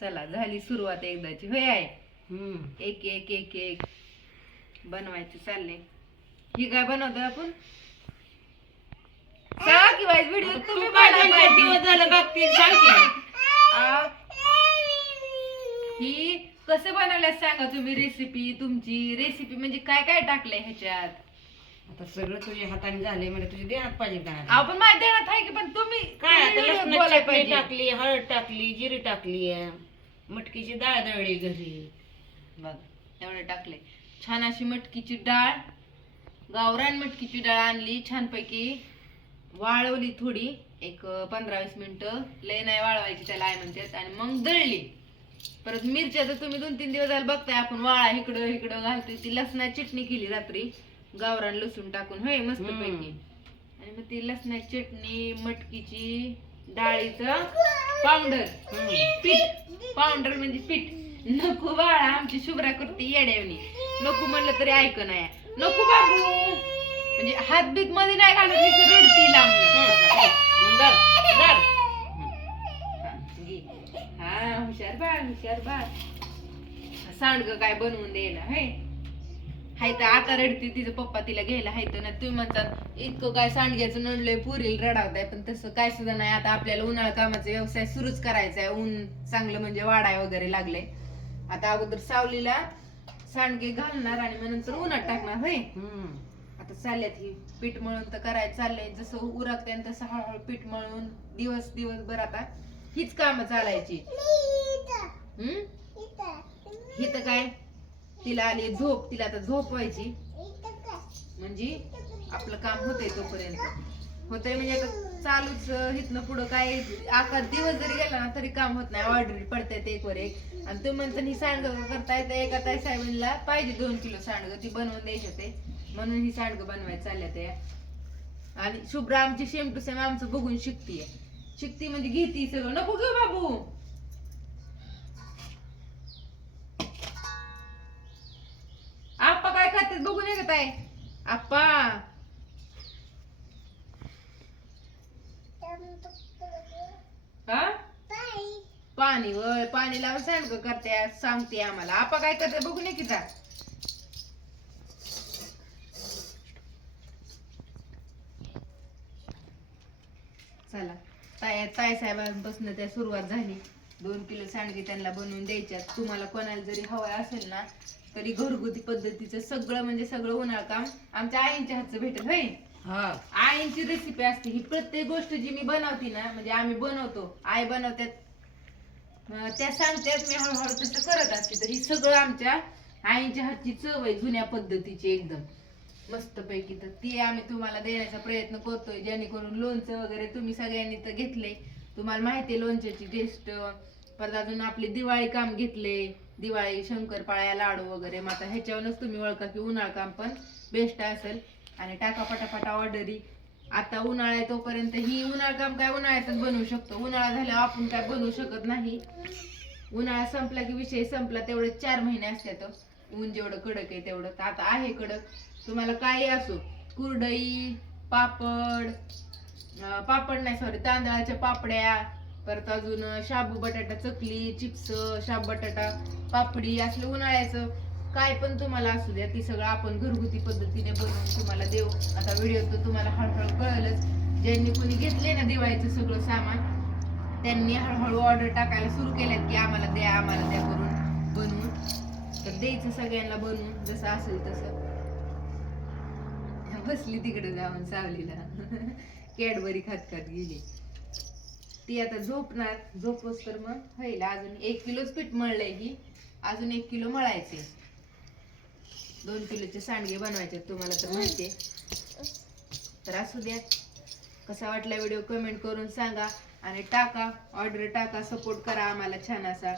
चला झाली सुरुवात एकदाची. होय आहे हम्म. एक एक एक एक. बनवायचे चालले. ही काय बनवतो आपण? सांगा की वाईज व्हिडिओ तू तुम्ही काय बनवा दोन चार पाहिजे. दिवस झालं बघते सांग की. आ, ही कसं बनवल्यात सांगा तुम्ही रेसिपी तुमची रेसिपी म्हणजे काय काय टाकलंय ह्याच्यात? आता सगळं तुझ्या हाताने झाले म्हणजे तुझे देहात पाहिजे का? आपण माझ्या देण्यात आहे की पण तुम्ही काय. टाकली हळद टाकली जिरी टाकली मटकीची डाळ दळली घरी. बघ एवढं टाकले छान अशी मटकीची डाळ गावरान मटकीची डाळ आणली छानपैकी वाळवली थोडी एक पंधरा वीस मिनिटं. लय नाही वाळवायची त्याला आहे म्हणतात. आणि मग दळली. परत मिरच्या तर तुम्ही दोन तीन दिवस झाले बघताय आपण वाळा इकडं इकडं घालतोय. ती लसणाची चटणी केली रात्री. गावरान लसूण टाकून होय मस्त. पैकी आणि मग ती लसणाची चटणी मटकीची डाळीचं पावडर. पीठ. पावडर म्हणजे पीठ. नको बाळा आमची शुभ्रा करते येड्यावनी. नको म्हणलं तरी ऐक नाही नको बाबू. म्हणजे हात बीत मध्ये नाही घालत मी रडती लांब. हा हुशार बाळ हुशार बाळ. सांडग काय बनवून द्यायला हे हाय तर आता रडती तिचं पप्पा तिला घ्यायला हाय तर ना तुम्ही म्हणतात इतकं काय सांडग्याचं नडलंय पुरील रडावताय पण तसं काय सुद्धा नाही. आता आपल्याला उन्हाळा कामाचा व्यवसाय सुरूच करायचा आहे. ऊन चांगलं म्हणजे वाढाय वगैरे लागले आता अगोदर सावलीला सांडगे घालणार आणि मग नंतर उन्हात टाकणार होय? आता चालल्यात ही. पीठ मळून तर करायचं चाललंय. जसं उरकते तसं हळूहळू पीठ मळून दिवस दिवसभर आता हीच कामं चालायची. हम्म? ही तर काय? तिला आली झोप तिला आता झोपवायची म्हणजे आपलं काम होतंय तोपर्यंत. होतंय म्हणजे आता चालूच अं, पुढं काय आका दिवस जरी गेला ना तरी काम होत नाही. ऑर्डर पडतायत एक वर एक. आणि तुम्ही म्हणता ही सांडग तर एका ताई साहेबांना पाहिजे दोन किलो सांडग ती बनवून द्यायची होते. म्हणून ही सांडग बनवायला चालल्या त्या. आणि शुभ्रा आमची सेम टू सेम आमचं बघून शिकतीये. शिकती म्हणजे घेती सगळं. नको घेऊ बाबू! आप्पा काय बघून का ताई? आप्पा. हा? पाणी वय पाणी लावून सांग करते सांगते आम्हाला. आपा काय करते बघून ये की जा. चला. ताय ताय साहेबांपासून त्या सुरुवात झाली. दोन किलो सांडगे त्यांना बनवून द्यायच्यात. तुम्हाला कोणाला जरी हवं असेल ना तरी घरगुती पद्धतीचं सगळं म्हणजे सगळं उन्हाळ काम आमच्या आईंच्या हातचं भेटेल होय? आईंची रेसिपी असते. ही प्रत्येक गोष्ट जी मी बनवते ना म्हणजे आम्ही बनवतो आई बनवतात त्या सांगतात मी हळूहळू तसं करत असते. तर ही सगळं आमच्या आईंच्या हातची चव आहे जुन्या पद्धतीची एकदम. मस्त पैकी तर ती आम्ही तुम्हाला देण्याचा प्रयत्न करतोय. जेणेकरून लोणचं वगैरे तुम्ही सगळ्यांनी तर घेतले तुम्हाला माहिती आहे लोणच्याची टेस्ट परत अजून आपली दिवाळी काम घेतले. दिवाळी शंकरपाळ्या लाडू वगैरे. मग आता ह्याच्यावरच तुम्ही ओळखा की उन्हाळ काम पण बेस्ट असेल. आणि टाका पटापटा ऑर्डरी आता उन्हाळा तोपर्यंत ही उन्हाळ काम काय उन्हाळ्यातच बनवू शकतो. उन्हाळा झाल्यावर आपण काय बनवू शकत नाही. उन्हाळा संपला की विषय संपला तेवढे चार महिने असतात. ऊन जेवढं कडक आहे तेवढं. तर आता आहे कडक. तुम्हाला काही असो. कुरडई पापड पापड नाही सॉरी तांदळाच्या पापड्या परत अजून शाबू बटाटा चकली चिप्स शाबू बटाटा पापडी असलं उन्हाळ्याचं. काय पण तुम्हाला असू द्या ती सगळं आपण घरगुती पद्धतीने बनवून तुम्हाला देऊ. आता व्हिडिओ तर तुम्हाला हळूहळू कळलंच. ज्यांनी कोणी घेतले ना दिवाळीचं सगळं सामान त्यांनी हळूहळू ऑर्डर टाकायला सुरू केल्यात की आम्हाला द्या आम्हाला द्या करून बनवून. तर द्यायचं सगळ्यांना बनवून जसं असेल तसं. बसली तिकडे जाऊन सावलीला. कॅडबरी खात खात गेली. ती आता झोपणार झोपोस तर मग होईल. अजून एक किलोच पीठ मळलंय ही. अजून एक किलो मळायचे दोन किलोचे सांडगे बनवायचे तुम्हाला तर माहितीये तर असू द्या. कसा वाटला व्हिडिओ कमेंट करून सांगा आणि टाका. ऑर्डर टाका सपोर्ट करा आम्हाला छान असा.